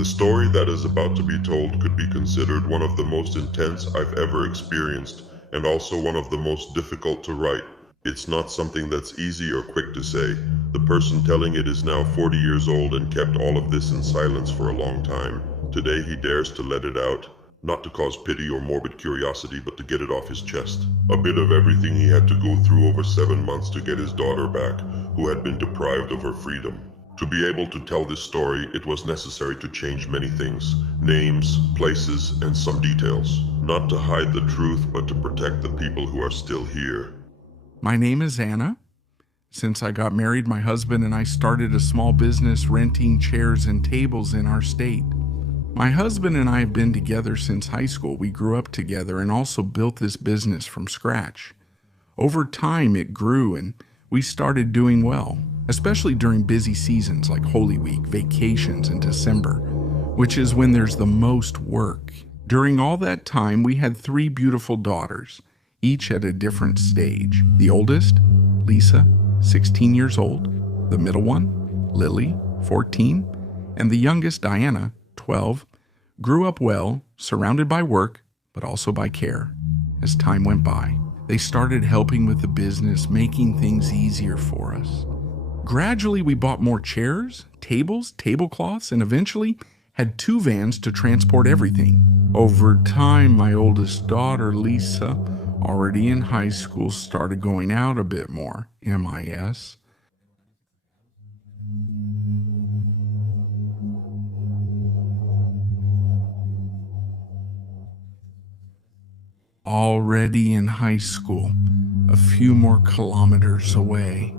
The story that is about to be told could be considered one of the most intense I've ever experienced, and also one of the most difficult to write. It's not something that's easy or quick to say. The person telling it is now 40 years old and kept all of this in silence for a long time. Today he dares to let it out, not to cause pity or morbid curiosity, but to get it off his chest. A bit of everything he had to go through over 7 months to get his daughter back, who had been deprived of her freedom. To be able to tell this story, it was necessary to change many things: names, places, and some details. Not to hide the truth, but to protect the people who are still here. My name is Anna. Since I got married, my husband and I started a small business renting chairs and tables in our state. My husband and I have been together since high school. We grew up together and also built this business from scratch. Over time, it grew and we started doing well, especially during busy seasons like Holy Week, vacations, and December, which is when there's the most work. During all that time, we had 3 beautiful daughters, each at a different stage. The oldest, Lisa, 16 years old, the middle one, Lily, 14, and the youngest, Diana, 12, grew up well, surrounded by work, but also by care. As time went by, they started helping with the business, making things easier for us. Gradually, we bought more chairs, tables, tablecloths, and eventually had 2 vans to transport everything. Over time, my oldest daughter, Lisa, already in high school, started going out a bit more, MIS. Already in high school, a few more kilometers away.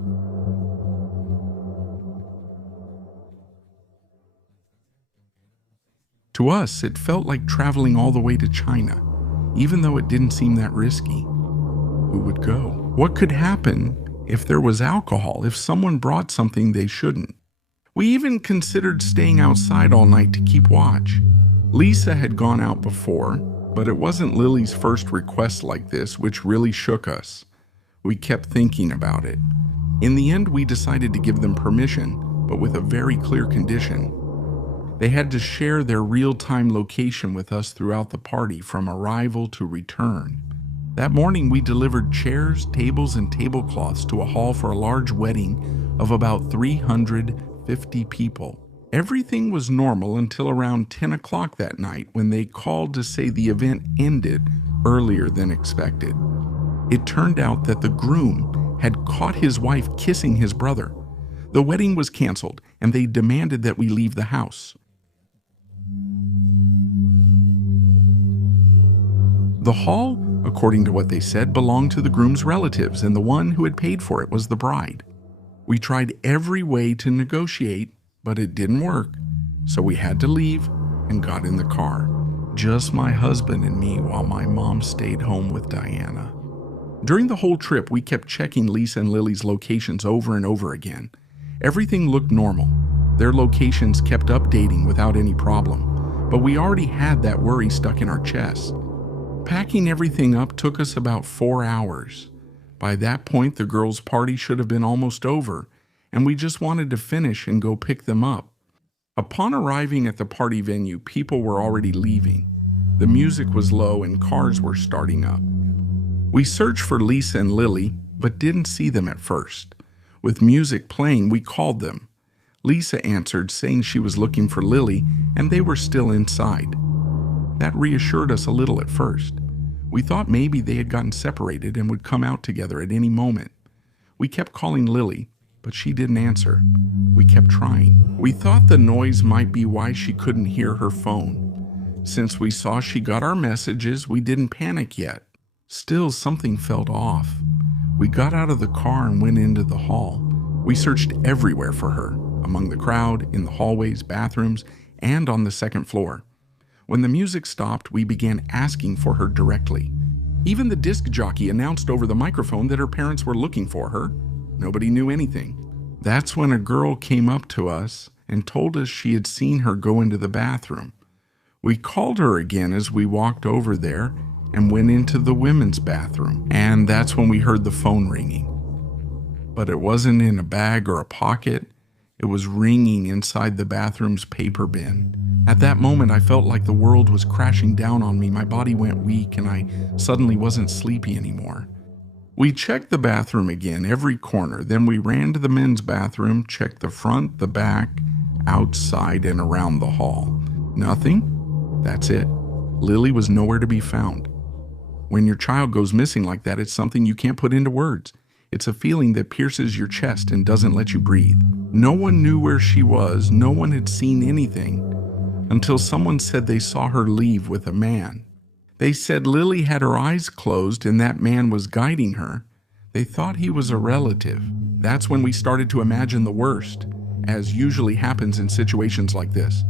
To us, it felt like traveling all the way to China, even though it didn't seem that risky. Who would go? What could happen if there was alcohol, if someone brought something they shouldn't? We even considered staying outside all night to keep watch. Lisa had gone out before, but it wasn't Lily's first request like this, which really shook us. We kept thinking about it. In the end, we decided to give them permission, but with a very clear condition. They had to share their real-time location with us throughout the party, from arrival to return. That morning, we delivered chairs, tables, and tablecloths to a hall for a large wedding of about 350 people. Everything was normal until around 10 o'clock that night, when they called to say the event ended earlier than expected. It turned out that the groom had caught his wife kissing his brother. The wedding was canceled, and they demanded that we leave the house. The hall, according to what they said, belonged to the groom's relatives, and the one who had paid for it was the bride. We tried every way to negotiate, but it didn't work, so we had to leave and got in the car. Just my husband and me, while my mom stayed home with Diana. During the whole trip, we kept checking Lisa and Lily's locations over and over again. Everything looked normal. Their locations kept updating without any problem, but we already had that worry stuck in our chests. Packing everything up took us about 4 hours. By that point, the girls' party should have been almost over, and we just wanted to finish and go pick them up. Upon arriving at the party venue, people were already leaving. The music was low and cars were starting up. We searched for Lisa and Lily, but didn't see them at first. With music playing, we called them. Lisa answered, saying she was looking for Lily, and they were still inside. That reassured us a little at first. We thought maybe they had gotten separated and would come out together at any moment. We kept calling Lily, but she didn't answer. We kept trying. We thought the noise might be why she couldn't hear her phone. Since we saw she got our messages, we didn't panic yet. Still, something felt off. We got out of the car and went into the hall. We searched everywhere for her, among the crowd, in the hallways, bathrooms, and on the second floor. When the music stopped, we began asking for her directly. Even the disc jockey announced over the microphone that her parents were looking for her. Nobody knew anything. That's when a girl came up to us and told us she had seen her go into the bathroom. We called her again as we walked over there and went into the women's bathroom, and that's when we heard the phone ringing. But it wasn't in a bag or a pocket. It was ringing inside the bathroom's paper bin. At that moment, I felt like the world was crashing down on me. My body went weak, and I suddenly wasn't sleepy anymore. We checked the bathroom again, every corner. Then we ran to the men's bathroom, checked the front, the back, outside, and around the hall. Nothing. That's it. Lily was nowhere to be found. When your child goes missing like that, it's something you can't put into words. It's a feeling that pierces your chest and doesn't let you breathe. No one knew where she was. No one had seen anything until someone said they saw her leave with a man. They said Lily had her eyes closed and that man was guiding her. They thought he was a relative. That's when we started to imagine the worst, as usually happens in situations like this.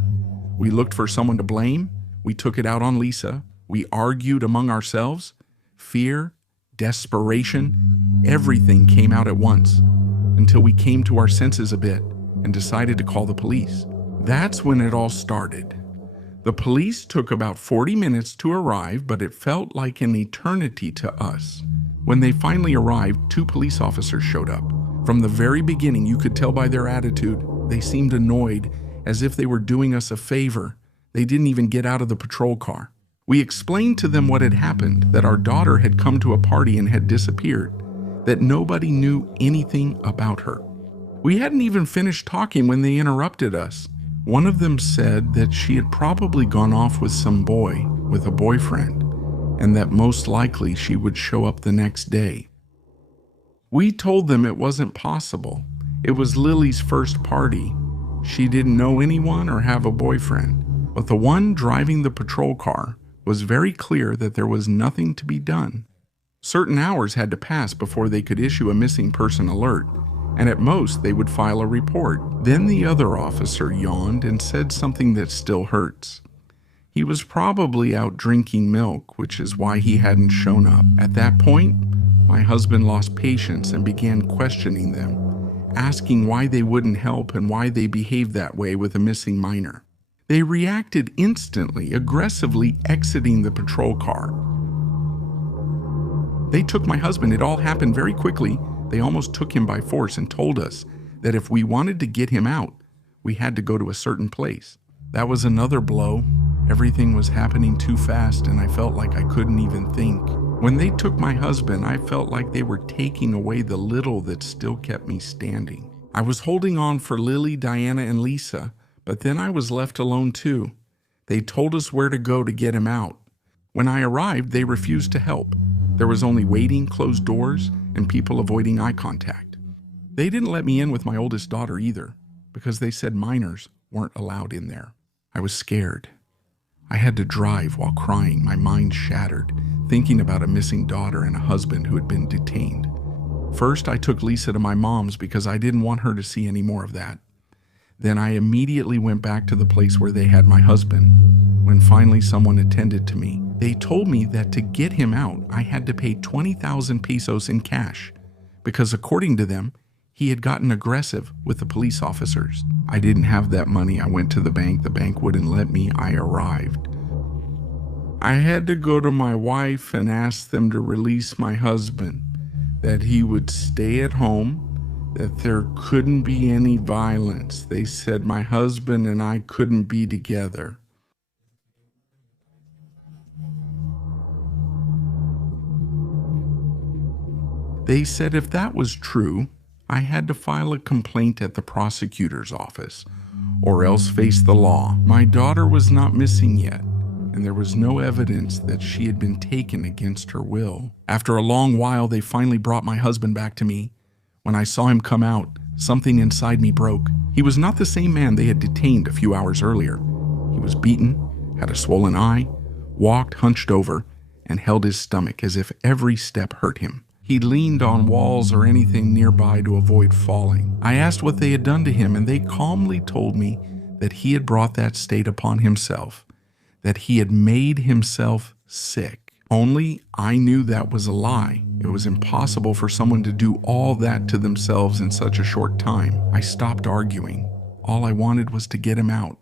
We looked for someone to blame. We took it out on Lisa. We argued among ourselves. Fear, desperation, everything came out at once until we came to our senses a bit and decided to call the police. That's when it all started. The police took about 40 minutes to arrive, but it felt like an eternity to us. When they finally arrived, 2 police officers showed up. From the very beginning, you could tell by their attitude, they seemed annoyed, as if they were doing us a favor. They didn't even get out of the patrol car. We explained to them what had happened, that our daughter had come to a party and had disappeared, that nobody knew anything about her. We hadn't even finished talking when they interrupted us. One of them said that she had probably gone off with some boy, with a boyfriend, and that most likely she would show up the next day. We told them it wasn't possible. It was Lily's first party. She didn't know anyone or have a boyfriend, but the one driving the patrol car was very clear that there was nothing to be done. Certain hours had to pass before they could issue a missing person alert, and at most they would file a report. Then the other officer yawned and said something that still hurts. He was probably out drinking milk, which is why he hadn't shown up. At that point, my husband lost patience and began questioning them, asking why they wouldn't help and why they behaved that way with a missing minor. They reacted instantly, aggressively exiting the patrol car. They took my husband. It all happened very quickly. They almost took him by force and told us that if we wanted to get him out, we had to go to a certain place. That was another blow. Everything was happening too fast, and I felt like I couldn't even think. When they took my husband, I felt like they were taking away the little that still kept me standing. I was holding on for Lily, Diana, and Lisa, but then I was left alone too. They told us where to go to get him out. When I arrived, they refused to help. There was only waiting, closed doors, and people avoiding eye contact. They didn't let me in with my oldest daughter either, because they said minors weren't allowed in there. I was scared. I had to drive while crying, my mind shattered, thinking about a missing daughter and a husband who had been detained. First, I took Lisa to my mom's because I didn't want her to see any more of that. Then I immediately went back to the place where they had my husband. When finally someone attended to me, they told me that to get him out, I had to pay 20,000 pesos in cash, because according to them, he had gotten aggressive with the police officers. I didn't have that money. I went to the bank wouldn't let me. I arrived. I had to go to my wife and ask them to release my husband, that he would stay at home, that there couldn't be any violence. They said my husband and I couldn't be together. They said if that was true, I had to file a complaint at the prosecutor's office, or else face the law. My daughter was not missing yet, and there was no evidence that she had been taken against her will. After a long while, they finally brought my husband back to me. When I saw him come out, something inside me broke. He was not the same man they had detained a few hours earlier. He was beaten, had a swollen eye, walked hunched over, and held his stomach as if every step hurt him. He leaned on walls or anything nearby to avoid falling. I asked what they had done to him, and they calmly told me that he had brought that state upon himself, that he had made himself sick. Only I knew that was a lie. It was impossible for someone to do all that to themselves in such a short time. I stopped arguing. All I wanted was to get him out.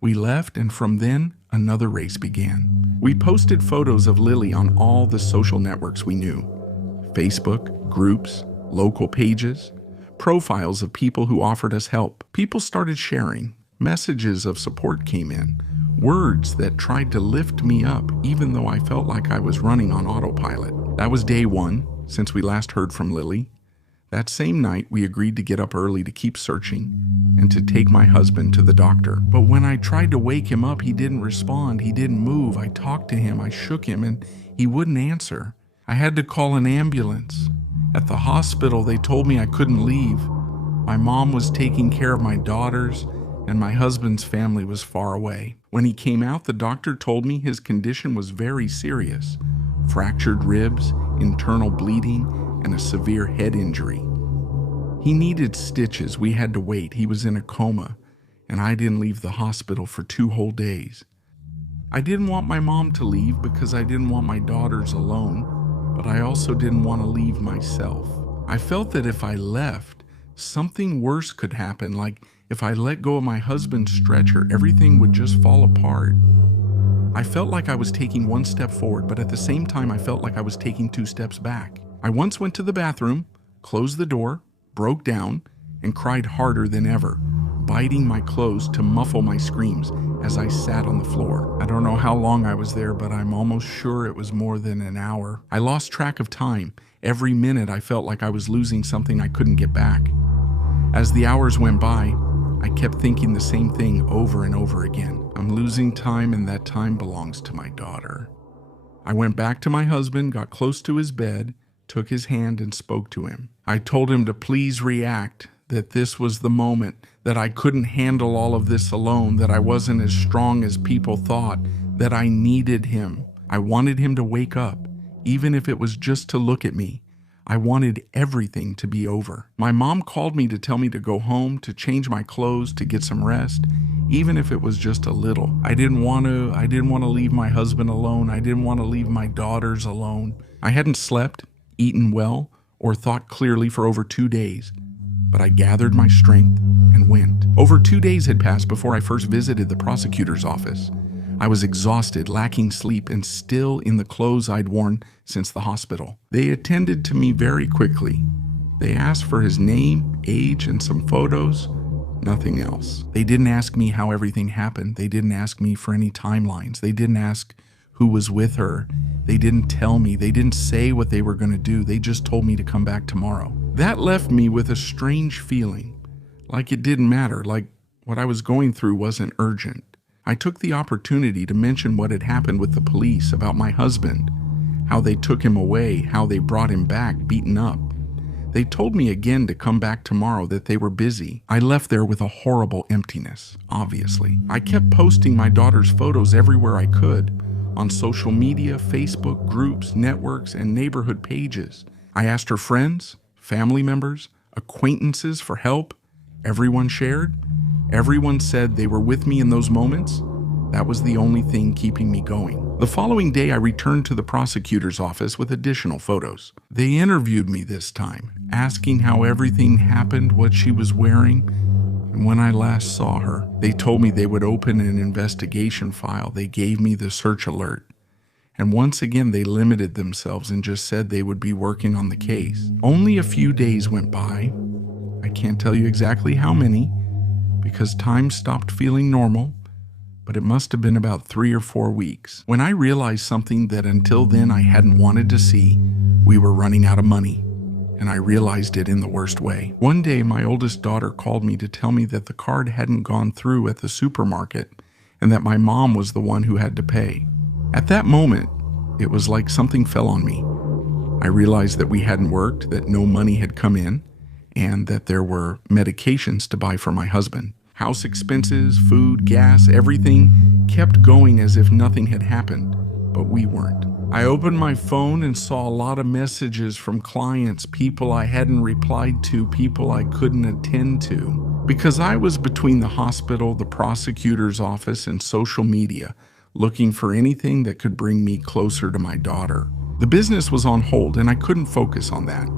We left, and from then, another race began. We posted photos of Lily on all the social networks we knew. Facebook, groups, local pages, profiles of people who offered us help. People started sharing. Messages of support came in. Words that tried to lift me up, even though I felt like I was running on autopilot. That was day 1, since we last heard from Lily. That same night, we agreed to get up early to keep searching and to take my husband to the doctor. But when I tried to wake him up, he didn't respond. He didn't move. I talked to him. I shook him, and he wouldn't answer. I had to call an ambulance. At the hospital, they told me I couldn't leave. My mom was taking care of my daughters, and my husband's family was far away. When he came out, the doctor told me his condition was very serious. Fractured ribs, internal bleeding, and a severe head injury. He needed stitches. We had to wait. He was in a coma, and I didn't leave the hospital for 2 whole days. I didn't want my mom to leave because I didn't want my daughters alone, but I also didn't want to leave myself. I felt that if I left, something worse could happen, like if I let go of my husband's stretcher, everything would just fall apart. I felt like I was taking 1 step forward, but at the same time, I felt like I was taking 2 steps back. I once went to the bathroom, closed the door, broke down, and cried harder than ever, biting my clothes to muffle my screams as I sat on the floor. I don't know how long I was there, but I'm almost sure it was more than an hour. I lost track of time. Every minute I felt like I was losing something I couldn't get back. As the hours went by, I kept thinking the same thing over and over again. I'm losing time, and that time belongs to my daughter. I went back to my husband, got close to his bed, took his hand and spoke to him. I told him to please react, that this was the moment, that I couldn't handle all of this alone, that I wasn't as strong as people thought, that I needed him. I wanted him to wake up, even if it was just to look at me. I wanted everything to be over. My mom called me to tell me to go home, to change my clothes, to get some rest, even if it was just a little. I didn't want to leave my husband alone. I didn't want to leave my daughters alone. I hadn't slept, eaten well, or thought clearly for over 2 days, but I gathered my strength and went. Over 2 days had passed before I first visited the prosecutor's office. I was exhausted, lacking sleep, and still in the clothes I'd worn since the hospital. They attended to me very quickly. They asked for his name, age, and some photos. Nothing else. They didn't ask me how everything happened. They didn't ask me for any timelines. They didn't ask who was with her. They didn't tell me. They didn't say what they were going to do. They just told me to come back tomorrow. That left me with a strange feeling, like it didn't matter, like what I was going through wasn't urgent. I took the opportunity to mention what had happened with the police, about my husband, how they took him away, how they brought him back beaten up. They told me again to come back tomorrow, that they were busy. I left there with a horrible emptiness, obviously. I kept posting my daughter's photos everywhere I could, on social media, Facebook, groups, networks, and neighborhood pages. I asked her friends, family members, acquaintances for help. Everyone shared. Everyone said they were with me in those moments. That was the only thing keeping me going. The following day, I returned to the prosecutor's office with additional photos. They interviewed me this time, asking how everything happened, what she was wearing, and when I last saw her. They told me they would open an investigation file. They gave me the search alert. And once again, they limited themselves and just said they would be working on the case. Only a few days went by. I can't tell you exactly how many, because time stopped feeling normal, but it must have been about 3 or 4 weeks, when I realized something that until then I hadn't wanted to see. We were running out of money, and I realized it in the worst way. One day, my oldest daughter called me to tell me that the card hadn't gone through at the supermarket, and that my mom was the one who had to pay. At that moment, it was like something fell on me. I realized that we hadn't worked, that no money had come in, and that there were medications to buy for my husband. House expenses, food, gas, everything kept going as if nothing had happened, but we weren't. I opened my phone and saw a lot of messages from clients, people I hadn't replied to, people I couldn't attend to. Because I was between the hospital, the prosecutor's office, and social media, looking for anything that could bring me closer to my daughter. The business was on hold, and I couldn't focus on that.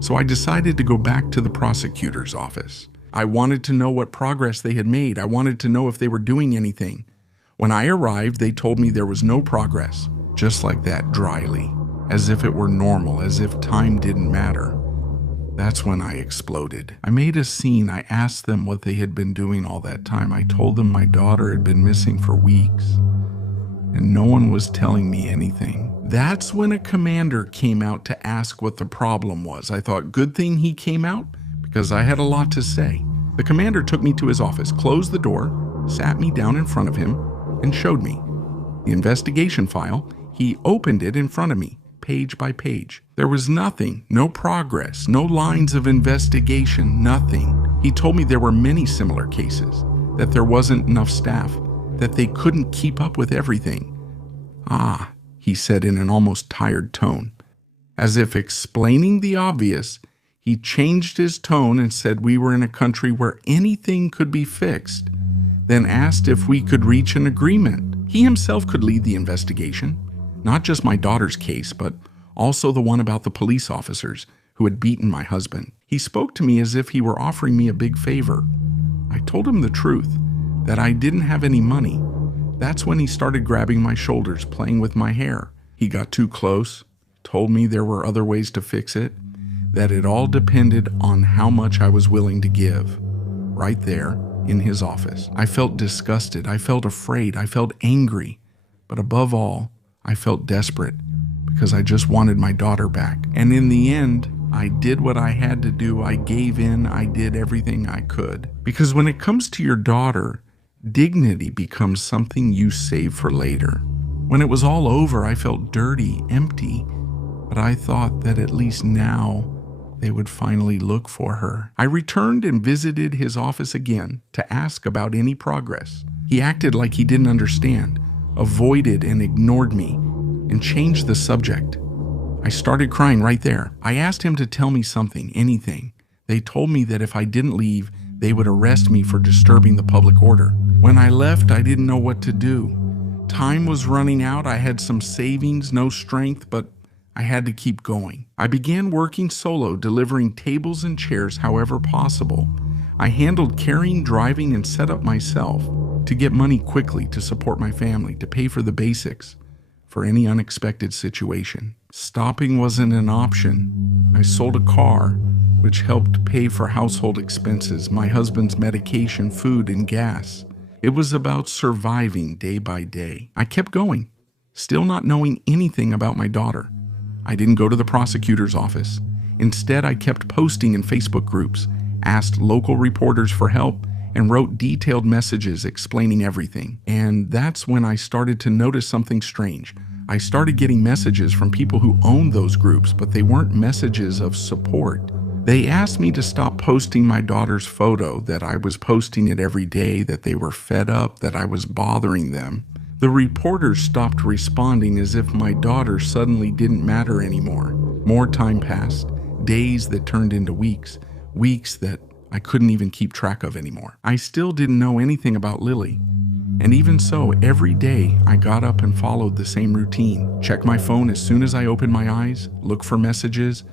So I decided to go back to the prosecutor's office. I wanted to know what progress they had made. I wanted to know if they were doing anything. When I arrived, they told me there was no progress, just like that, dryly, as if it were normal, as if time didn't matter. That's when I exploded. I made a scene. I asked them what they had been doing all that time. I told them my daughter had been missing for weeks, and no one was telling me anything. That's when a commander came out to ask what the problem was. I thought, good thing he came out, because I had a lot to say. The commander took me to his office, closed the door, sat me down in front of him, and showed me the investigation file. He opened it in front of me, page by page. There was nothing, no progress, no lines of investigation, nothing. He told me there were many similar cases, that there wasn't enough staff, that they couldn't keep up with everything. Ah, he said in an almost tired tone. As if explaining the obvious, he changed his tone and said we were in a country where anything could be fixed, then asked if we could reach an agreement. He himself could lead the investigation, not just my daughter's case, but also the one about the police officers who had beaten my husband. He spoke to me as if he were offering me a big favor. I told him the truth, that I didn't have any money. That's when he started grabbing my shoulders, playing with my hair. He got too close, told me there were other ways to fix it, that it all depended on how much I was willing to give. Right there, in his office. I felt disgusted, I felt afraid, I felt angry, but above all, I felt desperate because I just wanted my daughter back. And in the end, I did what I had to do. I gave in. I did everything I could. Because when it comes to your daughter, dignity becomes something you save for later. When it was all over, I felt dirty, empty, but I thought that at least now they would finally look for her. I returned and visited his office again to ask about any progress. He acted like he didn't understand, avoided and ignored me, and changed the subject. I started crying right there. I asked him to tell me something, anything. They told me that if I didn't leave, they would arrest me for disturbing the public order. When I left, I didn't know what to do. Time was running out. I had some savings, no strength, but I had to keep going. I began working solo, delivering tables and chairs however possible. I handled carrying, driving, and set up myself to get money quickly to support my family, to pay for the basics, for any unexpected situation. Stopping wasn't an option. I sold a car, which helped pay for household expenses, my husband's medication, food, and gas. It was about surviving day by day. I kept going, still not knowing anything about my daughter. I didn't go to the prosecutor's office. Instead, I kept posting in Facebook groups, asked local reporters for help, and wrote detailed messages explaining everything. And that's when I started to notice something strange. I started getting messages from people who owned those groups, but they weren't messages of support. They asked me to stop posting my daughter's photo, that I was posting it every day, that they were fed up, that I was bothering them. The reporters stopped responding as if my daughter suddenly didn't matter anymore. More time passed, days that turned into weeks, weeks that I couldn't even keep track of anymore. I still didn't know anything about Lily. And even so, every day I got up and followed the same routine. Check my phone as soon as I opened my eyes, look for messages,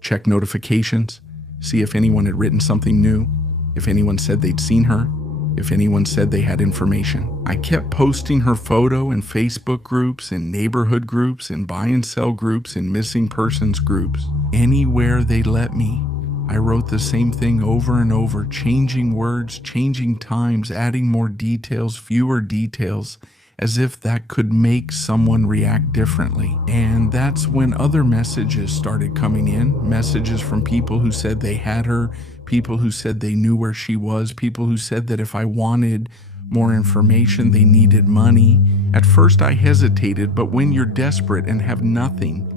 check notifications, see if anyone had written something new, if anyone said they'd seen her, if anyone said they had information. I kept posting her photo in Facebook groups, in neighborhood groups, in buy and sell groups, in missing persons groups. Anywhere they let me. I wrote the same thing over and over, changing words, changing times, adding more details, fewer details, as if that could make someone react differently. And that's when other messages started coming in, messages from people who said they had her, people who said they knew where she was, people who said that if I wanted more information, they needed money. At first I hesitated, but when you're desperate and have nothing,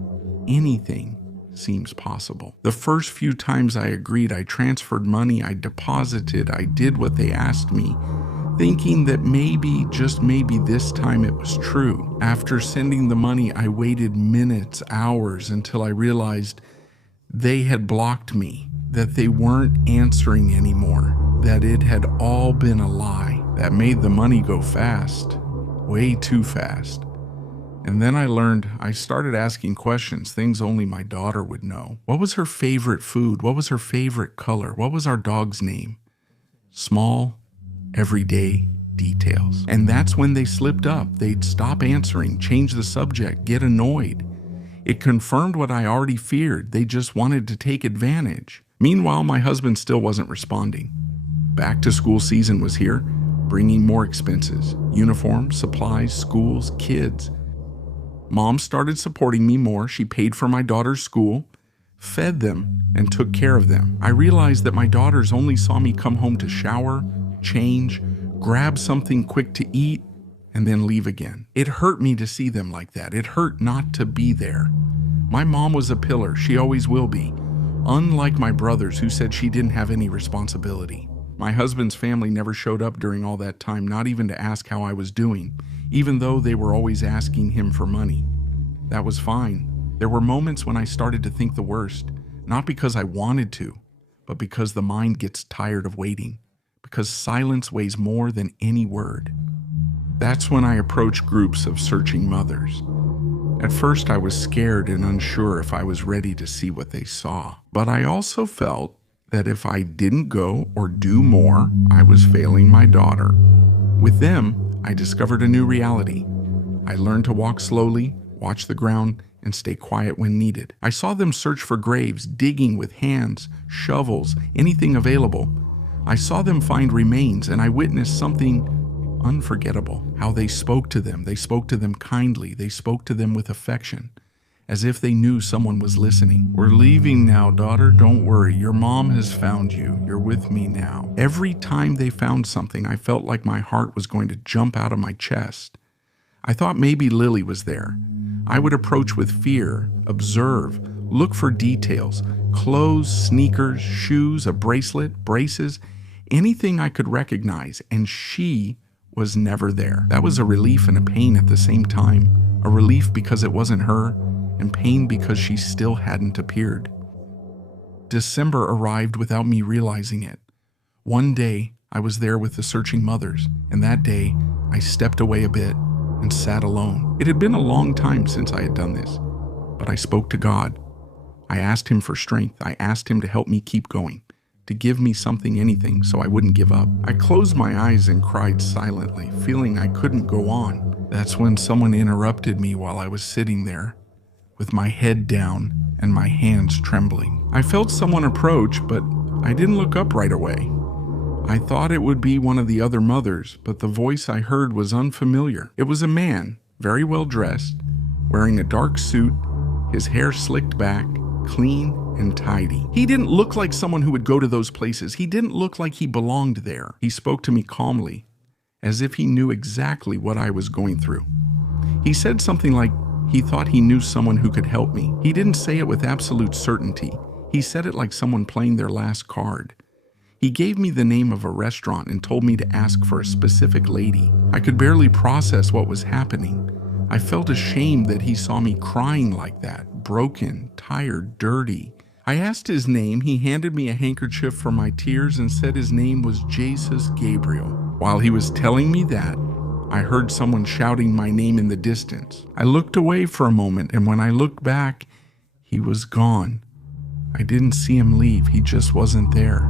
anything seems possible. The first few times I agreed, I transferred money, I deposited, I did what they asked me, thinking that maybe, just maybe this time it was true. After sending the money, I waited minutes, hours, until I realized they had blocked me, that they weren't answering anymore, that it had all been a lie. That made the money go fast, way too fast. And then I started asking questions, things only my daughter would know. What was her favorite food? What was her favorite color? What was our dog's name? Small, everyday details. And that's when they slipped up. They'd stop answering, change the subject, get annoyed. It confirmed what I already feared. They just wanted to take advantage. Meanwhile, my husband still wasn't responding. Back to school season was here, bringing more expenses: uniforms, supplies, schools, kids. Mom started supporting me more. She paid for my daughter's school, fed them, and took care of them. I realized that my daughters only saw me come home to shower, change, grab something quick to eat, and then leave again. It hurt me to see them like that. It hurt not to be there. My mom was a pillar. She always will be. Unlike my brothers, who said she didn't have any responsibility. My husband's family never showed up during all that time, not even to ask how I was doing, even though they were always asking him for money. That was fine. There were moments when I started to think the worst, not because I wanted to, but because the mind gets tired of waiting, because silence weighs more than any word. That's when I approached groups of searching mothers. At first, I was scared and unsure if I was ready to see what they saw. But I also felt that if I didn't go or do more, I was failing my daughter. With them, I discovered a new reality. I learned to walk slowly, watch the ground, and stay quiet when needed. I saw them search for graves, digging with hands, shovels, anything available. I saw them find remains, and I witnessed something unforgettable. How they spoke to them. They spoke to them kindly. They spoke to them with affection, as if they knew someone was listening. "We're leaving now, daughter. Don't worry. Your mom has found you. You're with me now." Every time they found something, I felt like my heart was going to jump out of my chest. I thought maybe Lily was there. I would approach with fear, observe, look for details: clothes, sneakers, shoes, a bracelet, braces, anything I could recognize, and she was never there. That was a relief and a pain at the same time. A relief because it wasn't her, and pain because she still hadn't appeared. December arrived without me realizing it. One day, I was there with the searching mothers, and that day, I stepped away a bit and sat alone. It had been a long time since I had done this, but I spoke to God. I asked him for strength. I asked him to help me keep going, to give me something, anything, so I wouldn't give up. I closed my eyes and cried silently, feeling I couldn't go on. That's when someone interrupted me while I was sitting there, with my head down and my hands trembling. I felt someone approach, but I didn't look up right away. I thought it would be one of the other mothers, but the voice I heard was unfamiliar. It was a man, very well dressed, wearing a dark suit, his hair slicked back, clean and tidy. He didn't look like someone who would go to those places. He didn't look like he belonged there. He spoke to me calmly, as if he knew exactly what I was going through. He said something like he thought he knew someone who could help me. He didn't say it with absolute certainty. He said it like someone playing their last card. He gave me the name of a restaurant and told me to ask for a specific lady. I could barely process what was happening. I felt ashamed that he saw me crying like that, broken, tired, dirty. I asked his name. He handed me a handkerchief for my tears and said his name was Jesus Gabriel. While he was telling me that, I heard someone shouting my name in the distance. I looked away for a moment, and when I looked back, he was gone. I didn't see him leave. He just wasn't there.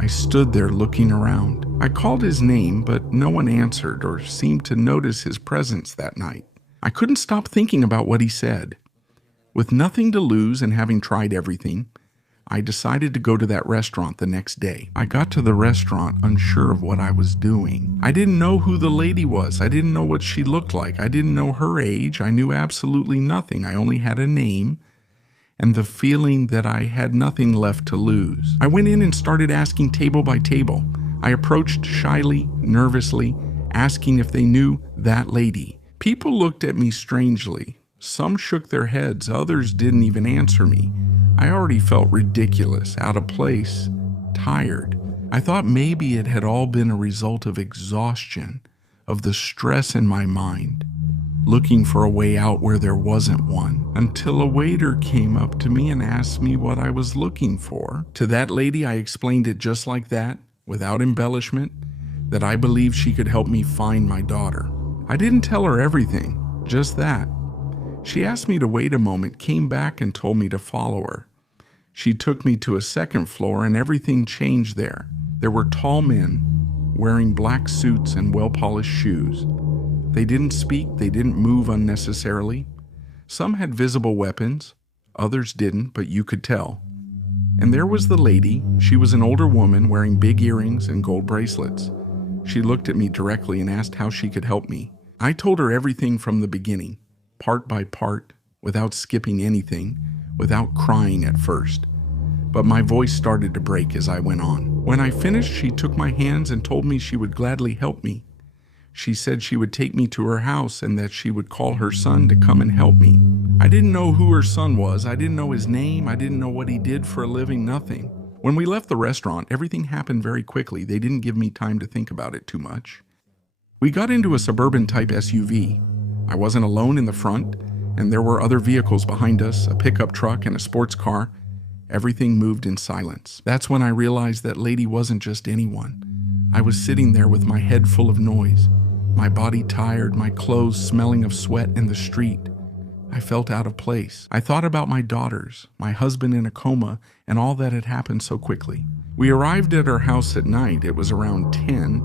I stood there looking around. I called his name, but no one answered or seemed to notice his presence that night. I couldn't stop thinking about what he said. With nothing to lose and having tried everything, I decided to go to that restaurant the next day. I got to the restaurant unsure of what I was doing. I didn't know who the lady was. I didn't know what she looked like. I didn't know her age. I knew absolutely nothing. I only had a name and the feeling that I had nothing left to lose. I went in and started asking table by table. I approached shyly, nervously, asking if they knew that lady. People looked at me strangely. Some shook their heads, others didn't even answer me. I already felt ridiculous, out of place, tired. I thought maybe it had all been a result of exhaustion, of the stress in my mind, looking for a way out where there wasn't one, until a waiter came up to me and asked me what I was looking for. To that lady, I explained it just like that, without embellishment, that I believed she could help me find my daughter. I didn't tell her everything, just that. She asked me to wait a moment, came back and told me to follow her. She took me to a second floor and everything changed there. There were tall men wearing black suits and well-polished shoes. They didn't speak, they didn't move unnecessarily. Some had visible weapons, others didn't, but you could tell. And there was the lady. She was an older woman wearing big earrings and gold bracelets. She looked at me directly and asked how she could help me. I told her everything from the beginning, part by part, without skipping anything, without crying at first. But my voice started to break as I went on. When I finished, she took my hands and told me she would gladly help me. She said she would take me to her house and that she would call her son to come and help me. I didn't know who her son was. I didn't know his name. I didn't know what he did for a living, nothing. When we left the restaurant, everything happened very quickly. They didn't give me time to think about it too much. We got into a suburban-type SUV. I wasn't alone in the front, and there were other vehicles behind us, a pickup truck and a sports car. Everything moved in silence. That's when I realized that lady wasn't just anyone. I was sitting there with my head full of noise, my body tired, my clothes smelling of sweat in the street. I felt out of place. I thought about my daughters, my husband in a coma, and all that had happened so quickly. We arrived at our house at night. It was around 10,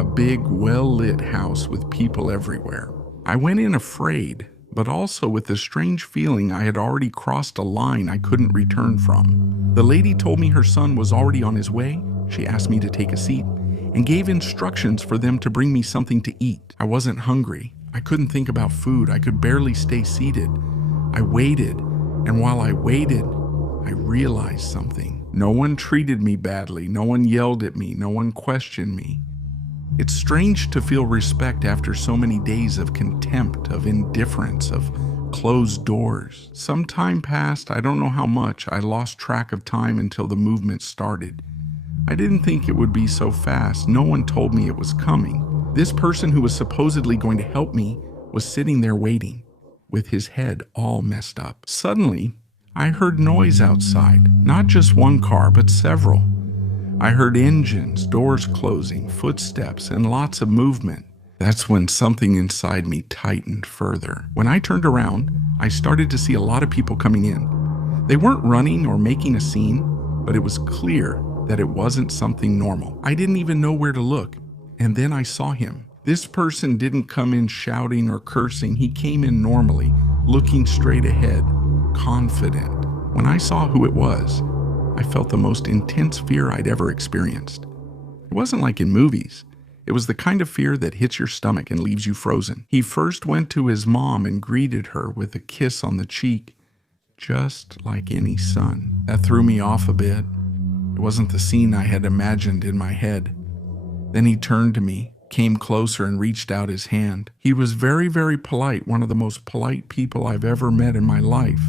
a big, well-lit house with people everywhere. I went in afraid, but also with the strange feeling I had already crossed a line I couldn't return from. The lady told me her son was already on his way. She asked me to take a seat and gave instructions for them to bring me something to eat. I wasn't hungry. I couldn't think about food. I could barely stay seated. I waited, and while I waited, I realized something. No one treated me badly. No one yelled at me. No one questioned me. It's strange to feel respect after so many days of contempt, of indifference, of closed doors. Some time passed. I don't know how much. I lost track of time until the movement started. I didn't think it would be so fast. No one told me it was coming. This person who was supposedly going to help me was sitting there waiting, with his head all messed up. Suddenly, I heard noise outside. Not just one car, but several. I heard engines, doors closing, footsteps, and lots of movement. That's when something inside me tightened further. When I turned around, I started to see a lot of people coming in. They weren't running or making a scene, but it was clear that it wasn't something normal. I didn't even know where to look, and then I saw him. This person didn't come in shouting or cursing. He came in normally, looking straight ahead, confident. When I saw who it was, I felt the most intense fear I'd ever experienced. It wasn't like in movies. It was the kind of fear that hits your stomach and leaves you frozen. He first went to his mom and greeted her with a kiss on the cheek, just like any son. That threw me off a bit. It wasn't the scene I had imagined in my head. Then he turned to me, came closer, and reached out his hand. He was very, very polite, one of the most polite people I've ever met in my life.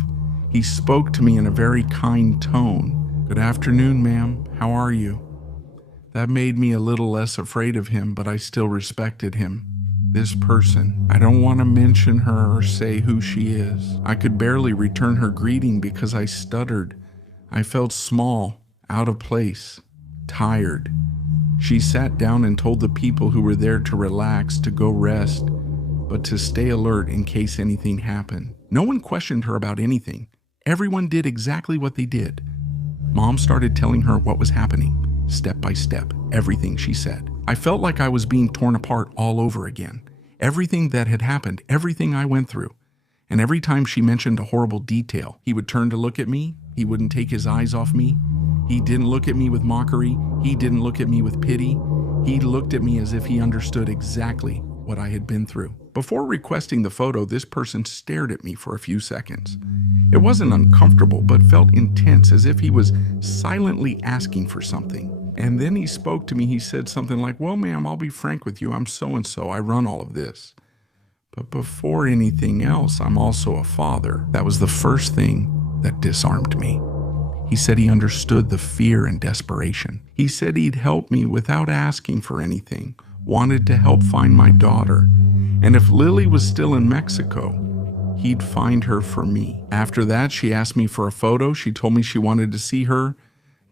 He spoke to me in a very kind tone. "Good afternoon, ma'am. How are you?" That made me a little less afraid of him, but I still respected him. This person, I don't want to mention her or say who she is. I could barely return her greeting because I stuttered. I felt small, out of place, tired. She sat down and told the people who were there to relax, to go rest, but to stay alert in case anything happened. No one questioned her about anything. Everyone did exactly what they did. Mom started telling her what was happening, step by step, everything she said. I felt like I was being torn apart all over again. Everything that had happened, everything I went through. And every time she mentioned a horrible detail, he would turn to look at me. He wouldn't take his eyes off me. He didn't look at me with mockery. He didn't look at me with pity. He looked at me as if he understood exactly what I had been through. Before requesting the photo, this person stared at me for a few seconds. It wasn't uncomfortable, but felt intense, as if he was silently asking for something. And then he spoke to me. He said something like, "Well, ma'am, I'll be frank with you. I'm so-and-so. I run all of this. But before anything else, I'm also a father." That was the first thing that disarmed me. He said he understood the fear and desperation. He said he'd help me without asking for anything, wanted to help find my daughter. And if Lily was still in Mexico, he'd find her for me. After that, she asked me for a photo. She told me she wanted to see her,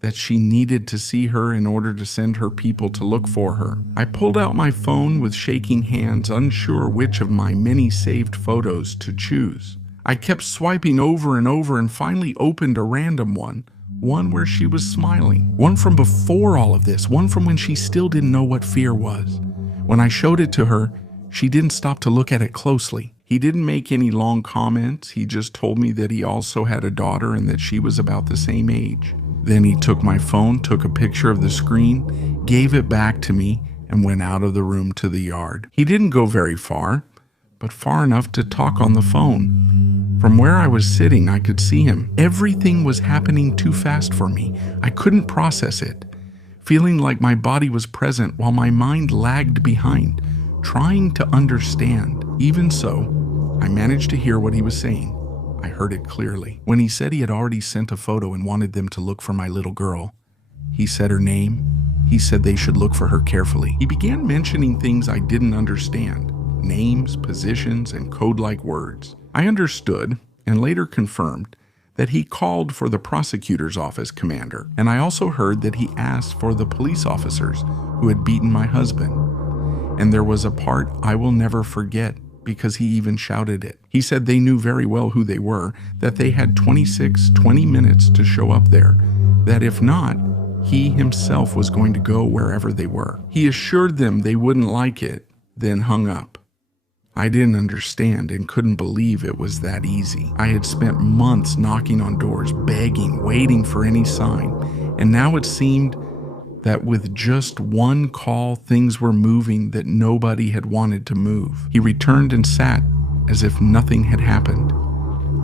that she needed to see her in order to send her people to look for her. I pulled out my phone with shaking hands, unsure which of my many saved photos to choose. I kept swiping over and over and finally opened a random one where she was smiling. One from before all of this, one from when she still didn't know what fear was. When I showed it to her, she didn't stop to look at it closely. He didn't make any long comments. He just told me that he also had a daughter and that she was about the same age. Then he took my phone, took a picture of the screen, gave it back to me, and went out of the room to the yard. He didn't go very far, but far enough to talk on the phone. From where I was sitting, I could see him. Everything was happening too fast for me. I couldn't process it, feeling like my body was present while my mind lagged behind, trying to understand. Even so, I managed to hear what he was saying. I heard it clearly. When he said he had already sent a photo and wanted them to look for my little girl, he said her name. He said they should look for her carefully. He began mentioning things I didn't understand, names, positions, and code-like words. I understood and later confirmed that he called for the prosecutor's office commander, and I also heard that he asked for the police officers who had beaten my husband. And there was a part I will never forget because he even shouted it. He said they knew very well who they were, that they had 20 minutes to show up there, that if not, he himself was going to go wherever they were. He assured them they wouldn't like it, then hung up. I didn't understand and couldn't believe it was that easy. I had spent months knocking on doors, begging, waiting for any sign, and now it seemed that with just one call, things were moving that nobody had wanted to move. He returned and sat as if nothing had happened.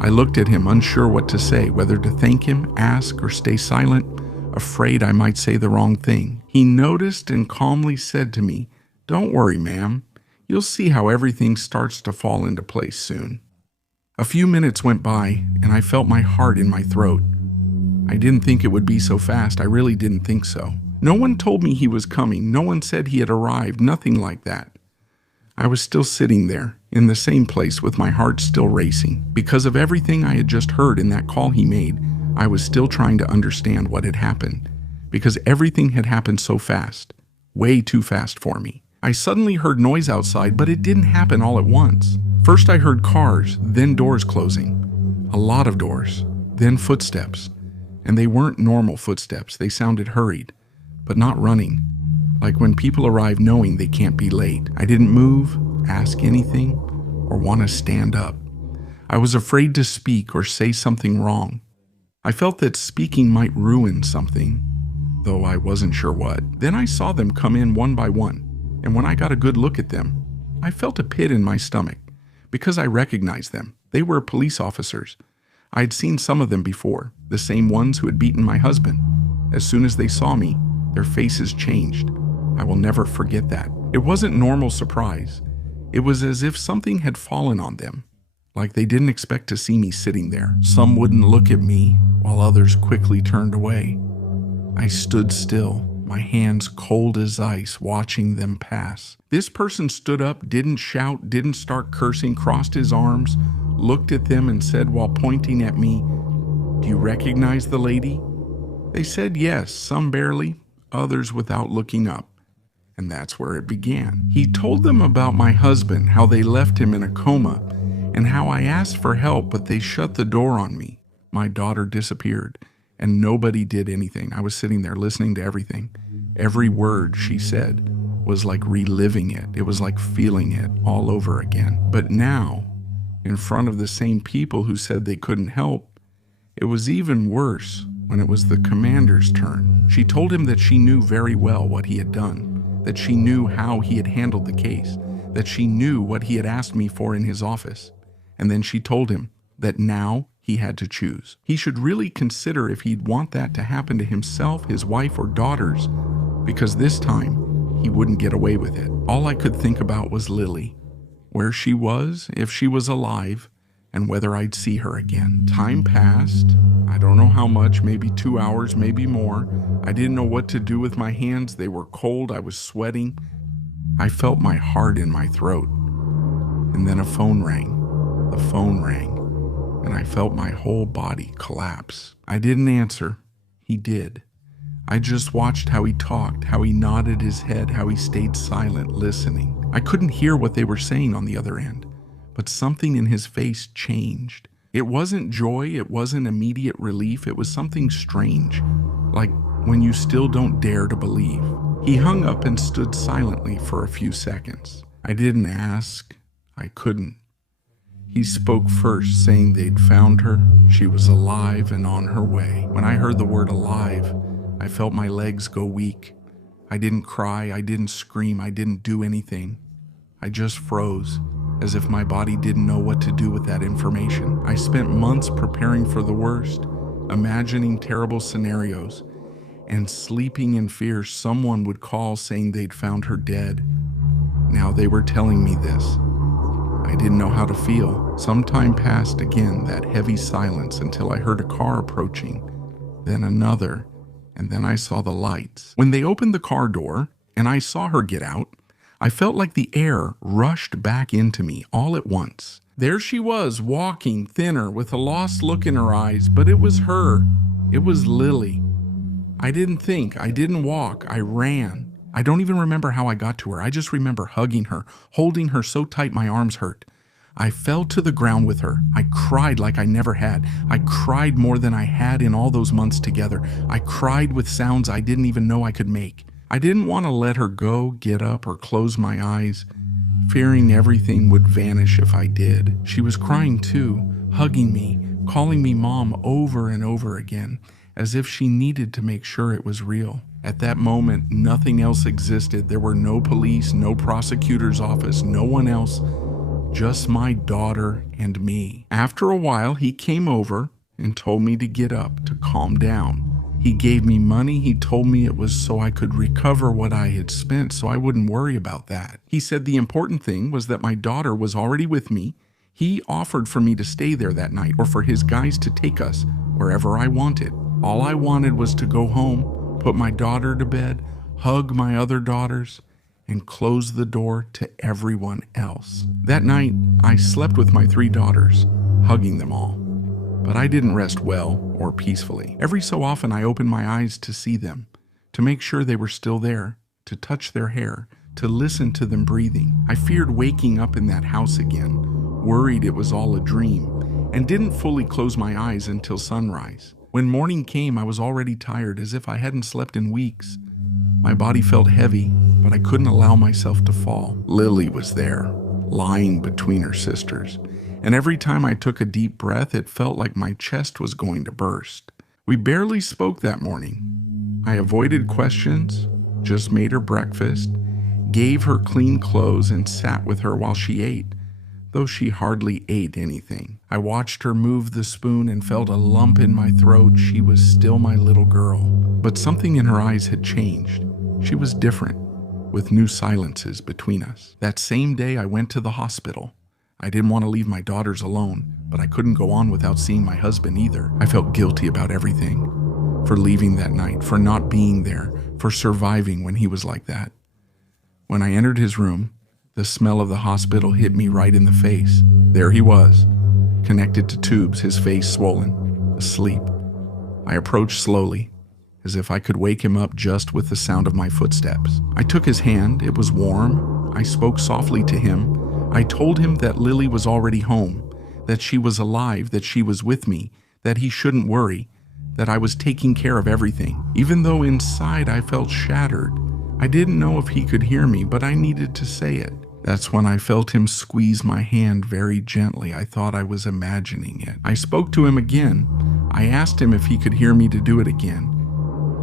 I looked at him, unsure what to say, whether to thank him, ask, or stay silent, afraid I might say the wrong thing. He noticed and calmly said to me, "Don't worry, ma'am. You'll see how everything starts to fall into place soon." A few minutes went by, and I felt my heart in my throat. I didn't think it would be so fast. I really didn't think so. No one told me he was coming. No one said he had arrived. Nothing like that. I was still sitting there, in the same place, with my heart still racing. Because of everything I had just heard in that call he made, I was still trying to understand what had happened. Because everything had happened so fast. Way too fast for me. I suddenly heard noise outside, but it didn't happen all at once. First I heard cars, then doors closing. A lot of doors, then footsteps. And they weren't normal footsteps. They sounded hurried, but not running. Like when people arrive knowing they can't be late. I didn't move, ask anything, or want to stand up. I was afraid to speak or say something wrong. I felt that speaking might ruin something, though I wasn't sure what. Then I saw them come in one by one. And when I got a good look at them, I felt a pit in my stomach because I recognized them. They were police officers. I had seen some of them before, the same ones who had beaten my husband. As soon as they saw me, their faces changed. I will never forget that. It wasn't normal surprise. It was as if something had fallen on them, like they didn't expect to see me sitting there. Some wouldn't look at me, while others quickly turned away. I stood still, my hands cold as ice, watching them pass. This person stood up, didn't shout, didn't start cursing, crossed his arms, looked at them and said while pointing at me, "Do you recognize the lady?" They said yes, some barely, others without looking up. And that's where it began. He told them about my husband, how they left him in a coma, and how I asked for help, but they shut the door on me. My daughter disappeared. And nobody did anything. I was sitting there listening to everything. Every word she said was like reliving it. It was like feeling it all over again. But now, in front of the same people who said they couldn't help, it was even worse when it was the commander's turn. She told him that she knew very well what he had done, that she knew how he had handled the case, that she knew what he had asked me for in his office. And then she told him that now he had to choose. He should really consider if he'd want that to happen to himself, his wife, or daughters, because this time he wouldn't get away with it. All I could think about was Lily, where she was, if she was alive, and whether I'd see her again. Time passed. I don't know how much, maybe 2 hours, maybe more. I didn't know what to do with my hands. They were cold. I was sweating. I felt my heart in my throat. And then a phone rang. The phone rang. And I felt my whole body collapse. I didn't answer. He did. I just watched how he talked, how he nodded his head, how he stayed silent, listening. I couldn't hear what they were saying on the other end, but something in his face changed. It wasn't joy, it wasn't immediate relief, it was something strange, like when you still don't dare to believe. He hung up and stood silently for a few seconds. I didn't ask. I couldn't. He spoke first, saying they'd found her. She was alive and on her way. When I heard the word alive, I felt my legs go weak. I didn't cry, I didn't scream, I didn't do anything. I just froze, as if my body didn't know what to do with that information. I spent months preparing for the worst, imagining terrible scenarios, and sleeping in fear someone would call saying they'd found her dead. Now they were telling me this. I didn't know how to feel. Some time passed again, that heavy silence, until I heard a car approaching, then another, and then I saw the lights. When they opened the car door and I saw her get out, I felt like the air rushed back into me all at once. There she was, walking, thinner, with a lost look in her eyes, but it was her. It was Lily. I didn't think, I didn't walk, I ran. I don't even remember how I got to her. I just remember hugging her, holding her so tight my arms hurt. I fell to the ground with her. I cried like I never had. I cried more than I had in all those months together. I cried with sounds I didn't even know I could make. I didn't want to let her go, get up, or close my eyes, fearing everything would vanish if I did. She was crying too, hugging me, calling me Mom over and over again, as if she needed to make sure it was real. At that moment, nothing else existed. There were no police, no prosecutor's office, no one else, just my daughter and me. After a while, he came over and told me to get up, to calm down. He gave me money. He told me it was so I could recover what I had spent, so I wouldn't worry about that. He said the important thing was that my daughter was already with me. He offered for me to stay there that night, or for his guys to take us wherever I wanted. All I wanted was to go home, put my daughter to bed, hug my other daughters, and close the door to everyone else. That night, I slept with my 3 daughters, hugging them all. But I didn't rest well or peacefully. Every so often, I opened my eyes to see them, to make sure they were still there, to touch their hair, to listen to them breathing. I feared waking up in that house again, worried it was all a dream, and didn't fully close my eyes until sunrise. When morning came, I was already tired, as if I hadn't slept in weeks. My body felt heavy, but I couldn't allow myself to fall. Lily was there, lying between her sisters, and every time I took a deep breath, it felt like my chest was going to burst. We barely spoke that morning. I avoided questions, just made her breakfast, gave her clean clothes, and sat with her while she ate, though she hardly ate anything. I watched her move the spoon and felt a lump in my throat. She was still my little girl, but something in her eyes had changed. She was different, with new silences between us. That same day, I went to the hospital. I didn't want to leave my daughters alone, but I couldn't go on without seeing my husband either. I felt guilty about everything, for leaving that night, for not being there, for surviving when he was like that. When I entered his room, the smell of the hospital hit me right in the face. There he was, connected to tubes, his face swollen, asleep. I approached slowly, as if I could wake him up just with the sound of my footsteps. I took his hand. It was warm. I spoke softly to him. I told him that Lily was already home, that she was alive, that she was with me, that he shouldn't worry, that I was taking care of everything. Even though inside I felt shattered, I didn't know if he could hear me, but I needed to say it. That's when I felt him squeeze my hand very gently. I thought I was imagining it. I spoke to him again. I asked him if he could hear me to do it again,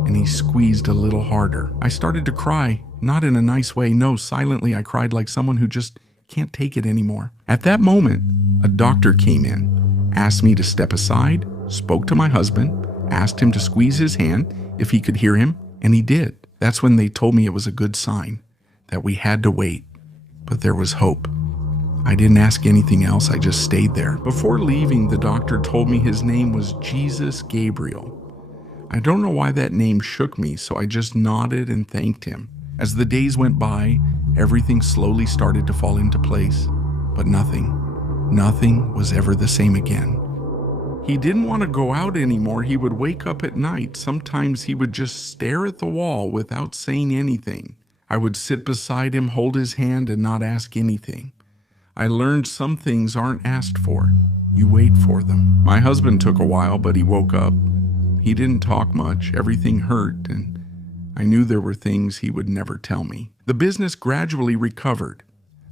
and he squeezed a little harder. I started to cry, not in a nice way. No, silently I cried like someone who just can't take it anymore. At that moment, a doctor came in, asked me to step aside, spoke to my husband, asked him to squeeze his hand if he could hear him, and he did. That's when they told me it was a good sign, that we had to wait, but there was hope. I didn't ask anything else, I just stayed there. Before leaving, the doctor told me his name was Jesus Gabriel. I don't know why that name shook me, so I just nodded and thanked him. As the days went by, everything slowly started to fall into place, but nothing was ever the same again. He didn't want to go out anymore. He would wake up at night. Sometimes he would just stare at the wall without saying anything. I would sit beside him, hold his hand, and not ask anything. I learned some things aren't asked for. You wait for them. My husband took a while, but he woke up. He didn't talk much. Everything hurt, and I knew there were things he would never tell me. The business gradually recovered.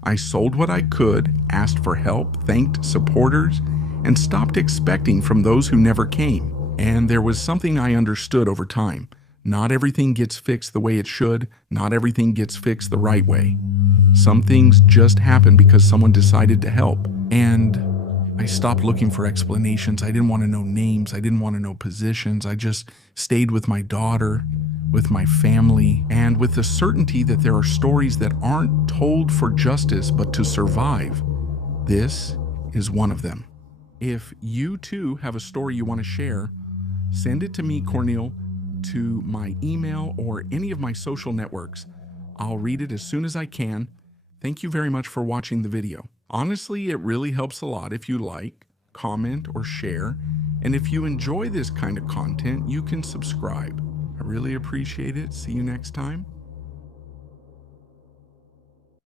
I sold what I could, asked for help, thanked supporters, and stopped expecting from those who never came. And there was something I understood over time. Not everything gets fixed the way it should. Not everything gets fixed the right way. Some things just happen because someone decided to help. And I stopped looking for explanations. I didn't want to know names. I didn't want to know positions. I just stayed with my daughter, with my family, and with the certainty that there are stories that aren't told for justice but to survive. This is one of them. If you too have a story you want to share, send it to me, Cornel, to my email or any of my social networks. I'll read it as soon as I can. Thank you very much for watching the video. Honestly, it really helps a lot if you like, comment, or share. And if you enjoy this kind of content, you can subscribe. I really appreciate it. See you next time.